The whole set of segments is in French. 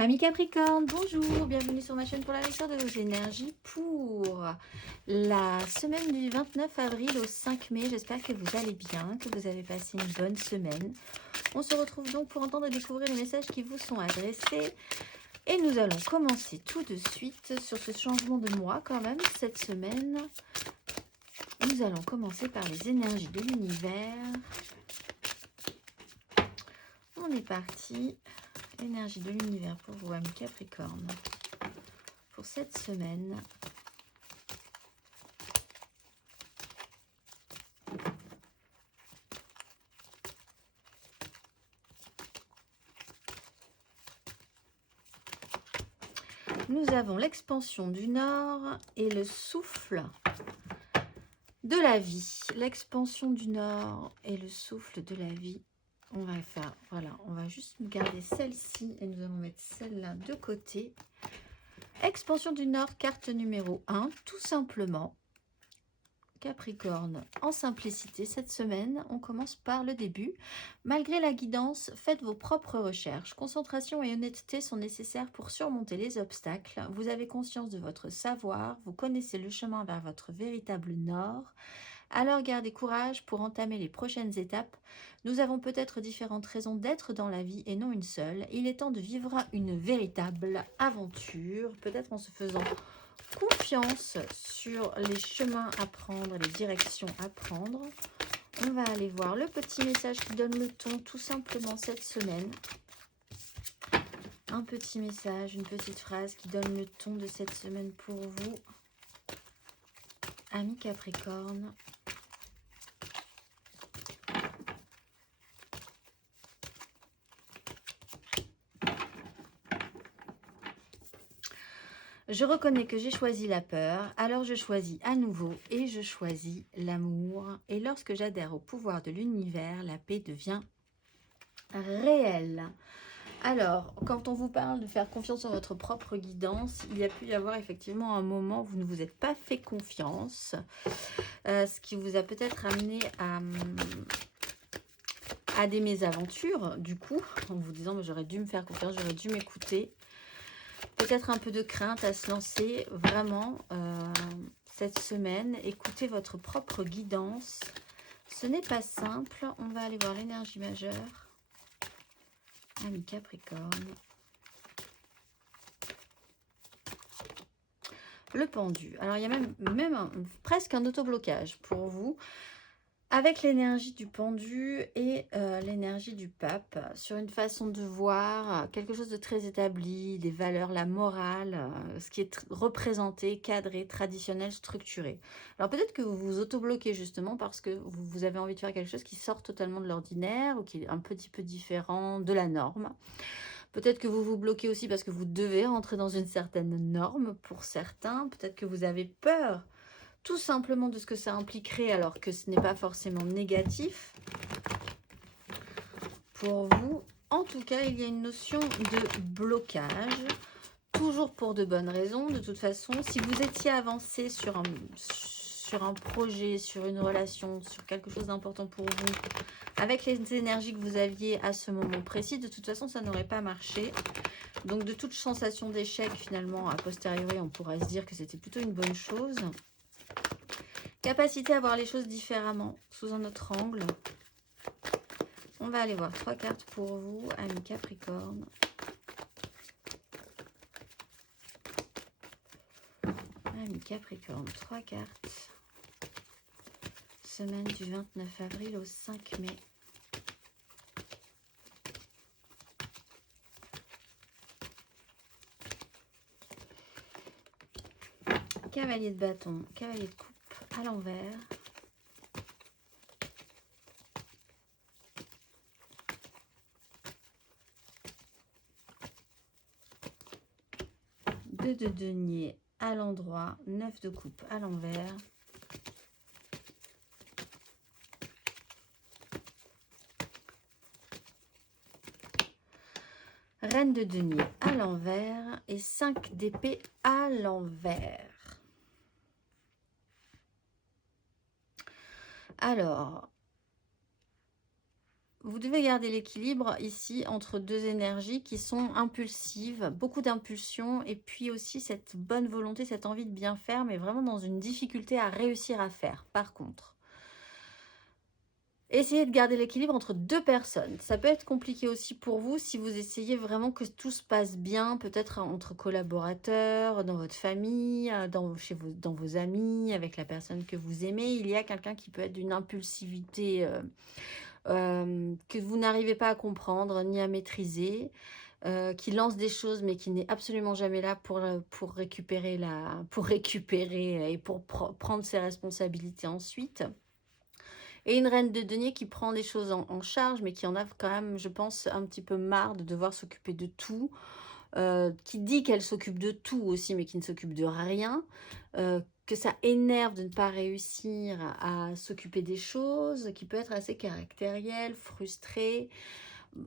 Amis Capricorne, bonjour, bienvenue sur ma chaîne pour la lecture de vos énergies pour la semaine du 29 avril au 5 mai. J'espère que vous allez bien, que vous avez passé une bonne semaine. On se retrouve donc pour entendre et découvrir les messages qui vous sont adressés. Et nous allons commencer tout de suite sur ce changement de mois quand même cette semaine. Nous allons commencer par les énergies de l'univers. On est parti. Énergie de l'univers pour vous, amis Capricorne, pour cette semaine. Nous avons l'expansion du Nord et le souffle de la vie. L'expansion du Nord et le souffle de la vie. On va faire, voilà, on va juste garder celle-ci et nous allons mettre celle-là de côté. Expansion du Nord, carte numéro 1, tout simplement. Capricorne, en simplicité, cette semaine, on commence par le début. Malgré la guidance, faites vos propres recherches. Concentration et honnêteté sont nécessaires pour surmonter les obstacles. Vous avez conscience de votre savoir, vous connaissez le chemin vers votre véritable nord. Alors gardez courage pour entamer les prochaines étapes. Nous avons peut-être différentes raisons d'être dans la vie et non une seule. Il est temps de vivre une véritable aventure, peut-être en se faisant confiance sur les chemins à prendre, les directions à prendre. On va aller voir le petit message qui donne le ton tout simplement cette semaine. Un petit message, une petite phrase qui donne le ton de cette semaine pour vous, amis Capricorne. Je reconnais que j'ai choisi la peur, alors je choisis à nouveau et je choisis l'amour. Et lorsque j'adhère au pouvoir de l'univers, la paix devient réelle. Alors, quand on vous parle de faire confiance en votre propre guidance, il y a pu y avoir effectivement un moment où vous ne vous êtes pas fait confiance, ce qui vous a peut-être amené à des mésaventures, du coup, en vous disant j'aurais dû me faire confiance, j'aurais dû m'écouter. Peut-être un peu de crainte à se lancer, vraiment, cette semaine. Écoutez votre propre guidance. Ce n'est pas simple. On va aller voir l'énergie majeure. Amis Capricorne. Le pendu. Alors, il y a même presque un autoblocage pour vous. Avec l'énergie du pendu et l'énergie du pape, sur une façon de voir, quelque chose de très établi, des valeurs, la morale, ce qui est représenté, cadré, traditionnel, structuré. Alors peut-être que vous vous autobloquez justement parce que vous avez envie de faire quelque chose qui sort totalement de l'ordinaire ou qui est un petit peu différent de la norme. Peut-être que vous vous bloquez aussi parce que vous devez rentrer dans une certaine norme pour certains. Peut-être que vous avez peur tout simplement de ce que ça impliquerait, alors que ce n'est pas forcément négatif pour vous. En tout cas, il y a une notion de blocage, toujours pour de bonnes raisons. De toute façon, si vous étiez avancé sur un projet, sur une relation, sur quelque chose d'important pour vous, avec les énergies que vous aviez à ce moment précis, de toute façon, ça n'aurait pas marché. Donc, de toute sensation d'échec, finalement, a posteriori, on pourrait se dire que c'était plutôt une bonne chose. Capacité à voir les choses différemment, sous un autre angle. On va aller voir 3 cartes pour vous, amis Capricorne. Amis Capricorne, 3 cartes. Semaine du 29 avril au 5 mai. Cavalier de bâton, cavalier de coupe à l'envers. Deux de denier à l'endroit, 9 de coupe à l'envers. Reine de denier à l'envers et 5 d'épée à l'envers. Alors, vous devez garder l'équilibre ici entre deux énergies qui sont impulsives, beaucoup d'impulsion et puis aussi cette bonne volonté, cette envie de bien faire, mais vraiment dans une difficulté à réussir à faire. Par contre, essayez de garder l'équilibre entre deux personnes. Ça peut être compliqué aussi pour vous si vous essayez vraiment que tout se passe bien, peut-être entre collaborateurs, dans votre famille, dans vos amis, avec la personne que vous aimez. Il y a quelqu'un qui peut être d'une impulsivité que vous n'arrivez pas à comprendre ni à maîtriser, qui lance des choses mais qui n'est absolument jamais là pour récupérer et pour prendre ses responsabilités ensuite. Et une reine de denier qui prend des choses en charge, mais qui en a quand même, je pense, un petit peu marre de devoir s'occuper de tout. Qui dit qu'elle s'occupe de tout aussi, mais qui ne s'occupe de rien. Que ça énerve de ne pas réussir à s'occuper des choses, qui peut être assez caractériel, frustré.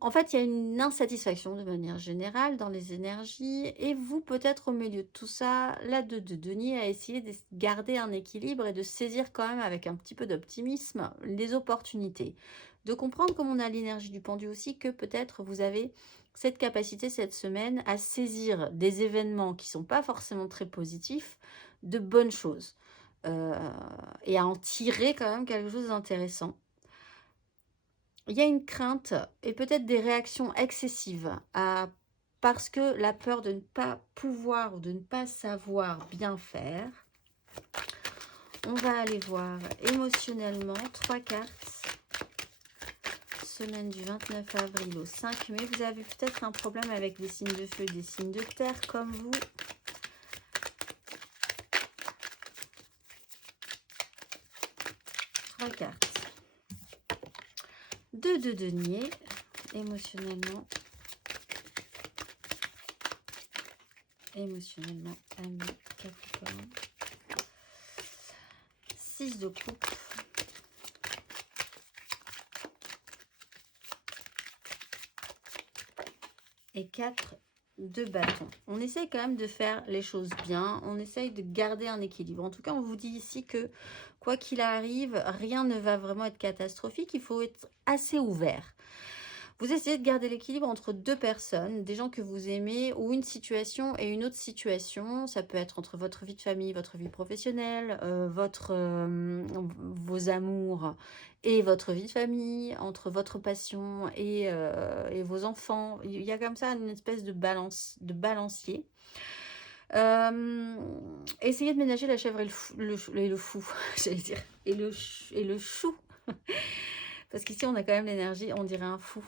En fait, il y a une insatisfaction de manière générale dans les énergies et vous, peut-être au milieu de tout ça, la 2 de denier a essayé de garder un équilibre et de saisir quand même avec un petit peu d'optimisme les opportunités. De comprendre, comme on a l'énergie du pendu aussi, que peut-être vous avez cette capacité cette semaine à saisir des événements qui ne sont pas forcément très positifs, de bonnes choses. Et à en tirer quand même quelque chose d'intéressant. Il y a une crainte et peut-être des réactions excessives parce que la peur de ne pas pouvoir ou de ne pas savoir bien faire. On va aller voir émotionnellement 3 cartes. Semaine du 29 avril au 5 mai. Vous avez peut-être un problème avec des signes de feu et des signes de terre comme vous. Trois cartes. 2 de denier, émotionnellement, ami, Capricorne. 6 de coupe. Et 4 de bâton. On essaye quand même de faire les choses bien, on essaye de garder un équilibre. En tout cas, on vous dit ici que quoi qu'il arrive, rien ne va vraiment être catastrophique, il faut être assez ouvert. Vous essayez de garder l'équilibre entre deux personnes, des gens que vous aimez, ou une situation et une autre situation. Ça peut être entre votre vie de famille, votre vie professionnelle, vos amours et votre vie de famille, entre votre passion et vos enfants. Il y a comme ça une espèce de balance, de balancier. Essayez de ménager la chèvre et le fou, j'allais dire, et le chou. Parce qu'ici, on a quand même l'énergie, on dirait un fou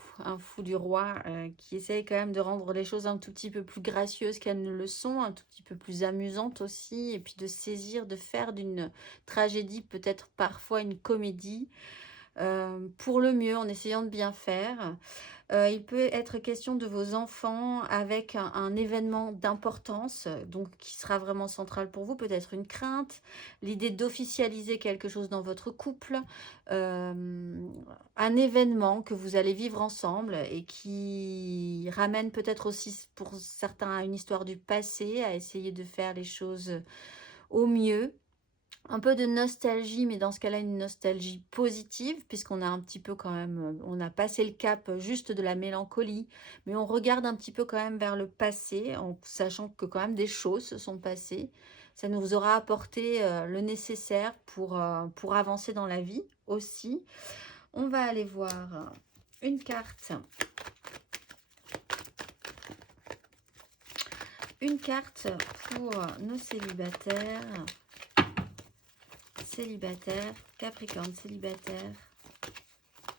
du roi, qui essaye quand même de rendre les choses un tout petit peu plus gracieuses qu'elles ne le sont, un tout petit peu plus amusantes aussi, et puis de saisir, de faire d'une tragédie peut-être parfois une comédie, pour le mieux, en essayant de bien faire. Il peut être question de vos enfants avec un événement d'importance, donc qui sera vraiment central pour vous, peut-être une crainte, l'idée d'officialiser quelque chose dans votre couple, un événement que vous allez vivre ensemble et qui ramène peut-être aussi pour certains à une histoire du passé, à essayer de faire les choses au mieux. Un peu de nostalgie, mais dans ce cas-là, une nostalgie positive, puisqu'on a un petit peu quand même, on a passé le cap juste de la mélancolie, mais on regarde un petit peu quand même vers le passé, en sachant que quand même des choses se sont passées. Ça nous aura apporté le nécessaire pour avancer dans la vie aussi. On va aller voir une carte. Une carte pour nos célibataires. Célibataire, Capricorne célibataire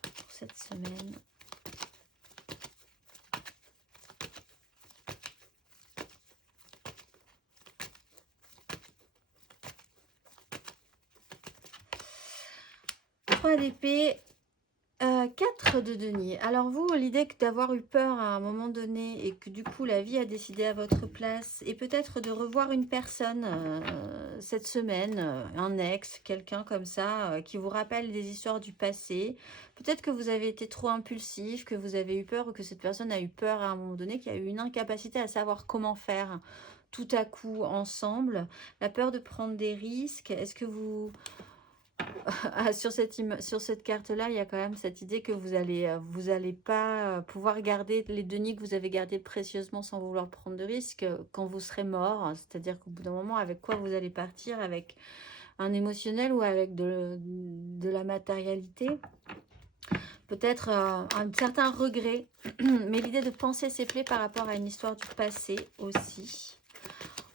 pour cette semaine. Trois d'épée, 4 de denier. Alors vous, l'idée d'avoir eu peur à un moment donné et que du coup la vie a décidé à votre place et peut-être de revoir une personne cette semaine, un ex, quelqu'un comme ça, qui vous rappelle des histoires du passé. Peut-être que vous avez été trop impulsif, que vous avez eu peur ou que cette personne a eu peur à un moment donné, qu'il y a eu une incapacité à savoir comment faire tout à coup ensemble. La peur de prendre des risques. Est-ce que vous sur cette carte-là, il y a quand même cette idée que vous allez pas pouvoir garder les deniers que vous avez gardés précieusement sans vouloir prendre de risques quand vous serez mort. C'est-à-dire qu'au bout d'un moment, avec quoi vous allez partir? Avec un émotionnel ou avec de la matérialité? Peut-être un certain regret, mais l'idée de penser ses plaies par rapport à une histoire du passé aussi.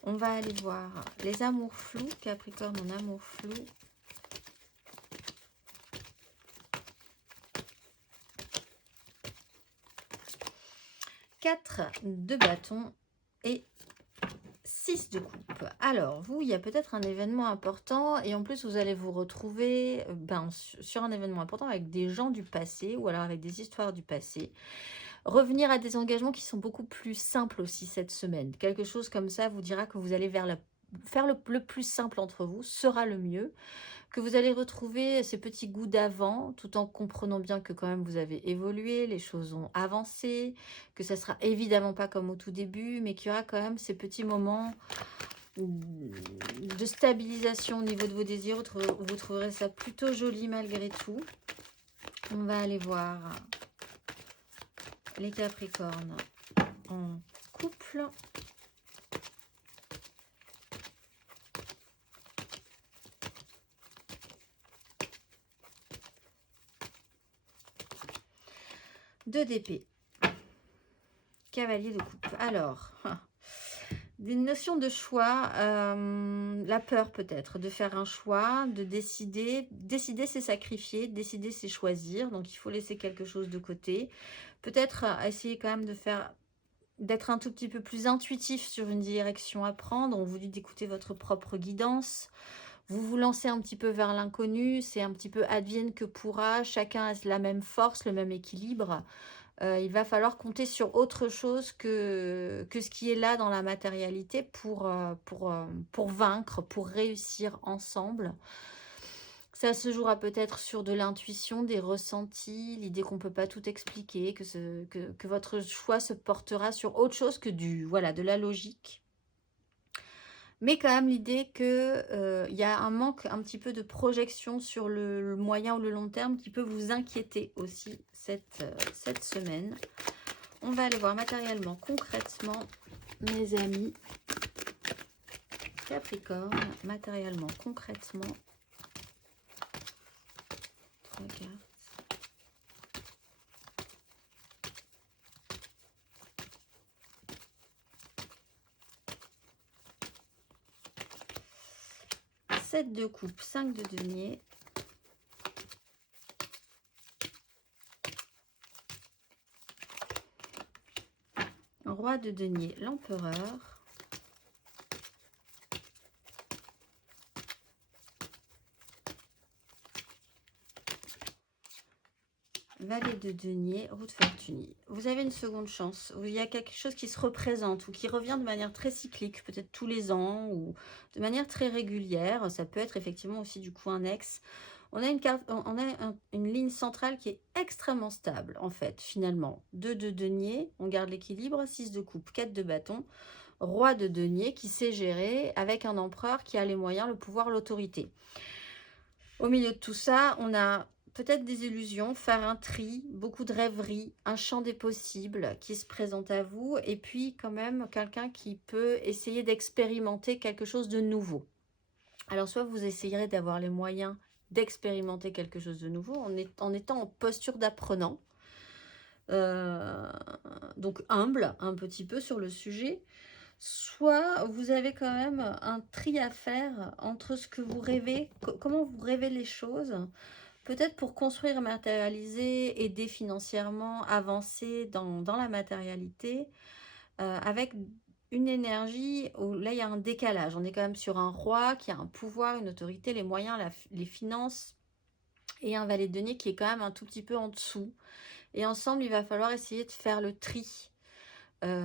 On va aller voir les amours flous, Capricorne en amour flou. Quatre de bâton et 6 de coupe. Alors, vous, il y a peut-être un événement important et en plus, vous allez vous retrouver sur un événement important avec des gens du passé ou alors avec des histoires du passé. Revenir à des engagements qui sont beaucoup plus simples aussi cette semaine. Quelque chose comme ça vous dira que vous allez faire le plus simple entre vous, sera le mieux. Que vous allez retrouver ces petits goûts d'avant, tout en comprenant bien que quand même vous avez évolué, les choses ont avancé, que ça sera évidemment pas comme au tout début, mais qu'il y aura quand même ces petits moments de stabilisation au niveau de vos désirs. Vous trouverez ça plutôt joli malgré tout. On va aller voir les Capricornes en couple. Deux d'épée. Cavalier de coupe. Alors, des notions de choix, la peur peut-être de faire un choix, de décider. Décider, c'est sacrifier, décider, c'est choisir. Donc, il faut laisser quelque chose de côté. Peut-être essayer quand même d'être un tout petit peu plus intuitif sur une direction à prendre. On vous dit d'écouter votre propre guidance. Vous vous lancez un petit peu vers l'inconnu. C'est un petit peu advienne que pourra. Chacun a la même force, le même équilibre. Il va falloir compter sur autre chose que ce qui est là dans la matérialité pour vaincre, pour réussir ensemble. Ça se jouera peut-être sur de l'intuition, des ressentis, l'idée qu'on ne peut pas tout expliquer, que votre choix se portera sur autre chose que de la logique. Mais quand même l'idée qu'il y a un manque un petit peu de projection sur le moyen ou le long terme qui peut vous inquiéter aussi cette semaine. On va aller voir matériellement, concrètement, mes amis Capricorne, matériellement, concrètement. 3 cartes.7 de coupe, 5 de denier. Roi de denier, l'empereur. Valet de denier, roue de fortune. Vous avez une seconde chance. Il y a quelque chose qui se représente ou qui revient de manière très cyclique, peut-être tous les ans ou de manière très régulière. Ça peut être effectivement aussi du coup un ex. On a une ligne centrale qui est extrêmement stable en fait finalement. 2 de denier, on garde l'équilibre. 6 de coupe, 4 de bâton. Roi de denier qui sait gérer avec un empereur qui a les moyens, le pouvoir, l'autorité. Au milieu de tout ça, on a peut-être des illusions, faire un tri, beaucoup de rêveries, un champ des possibles qui se présente à vous, et puis quand même quelqu'un qui peut essayer d'expérimenter quelque chose de nouveau. Alors soit vous essayerez d'avoir les moyens d'expérimenter quelque chose de nouveau en étant en posture d'apprenant, donc humble un petit peu sur le sujet, soit vous avez quand même un tri à faire entre ce que vous rêvez, comment vous rêvez les choses, peut-être pour construire, matérialiser, aider financièrement, avancer dans la matérialité, avec une énergie où là il y a un décalage. On est quand même sur un roi qui a un pouvoir, une autorité, les moyens, les finances, et un valet de denier qui est quand même un tout petit peu en dessous. Et ensemble, il va falloir essayer de faire le tri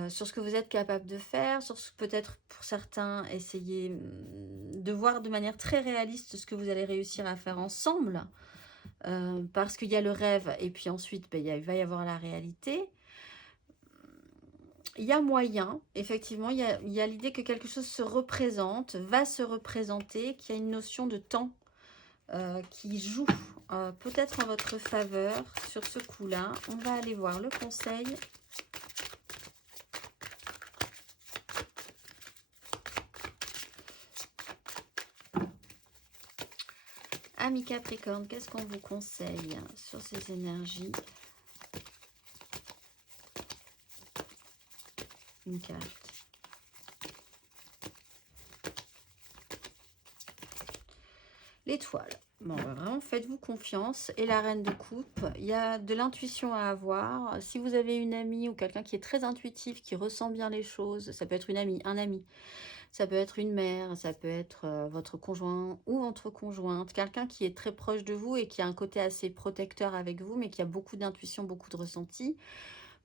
sur ce que vous êtes capable de faire, sur ce peut-être pour certains, essayer de voir de manière très réaliste ce que vous allez réussir à faire ensemble, parce qu'il y a le rêve et puis ensuite il va y avoir la réalité. Il y a moyen, effectivement, il y a l'idée que quelque chose se représente, va se représenter, qu'il y a une notion de temps qui joue peut-être en votre faveur sur ce coup-là. On va aller voir le conseil. Amis Capricorne, qu'est-ce qu'on vous conseille sur ces énergies? Une carte. L'étoile. Bon, vraiment, faites-vous confiance. Et la reine de coupe, il y a de l'intuition à avoir. Si vous avez une amie ou quelqu'un qui est très intuitif, qui ressent bien les choses, ça peut être une amie, un ami, ça peut être une mère, ça peut être votre conjoint ou votre conjointe, quelqu'un qui est très proche de vous et qui a un côté assez protecteur avec vous, mais qui a beaucoup d'intuition, beaucoup de ressenti.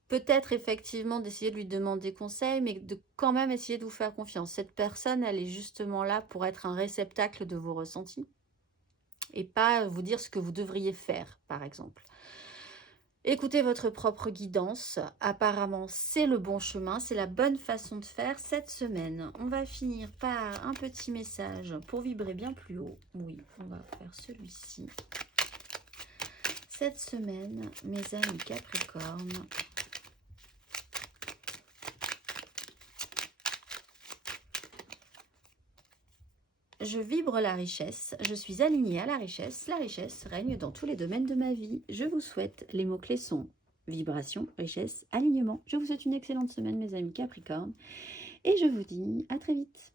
Peut-être effectivement d'essayer de lui demander conseil, mais de quand même essayer de vous faire confiance. Cette personne, elle est justement là pour être un réceptacle de vos ressentis et pas vous dire ce que vous devriez faire, par exemple. Écoutez votre propre guidance. Apparemment, c'est le bon chemin, c'est la bonne façon de faire cette semaine. On va finir par un petit message pour vibrer bien plus haut. Oui, on va faire celui-ci. Cette semaine, mes amis Capricorne, je vibre la richesse, je suis alignée à la richesse règne dans tous les domaines de ma vie. Je vous souhaite, les mots-clés sont vibration, richesse, alignement. Je vous souhaite une excellente semaine mes amis Capricorne et je vous dis à très vite.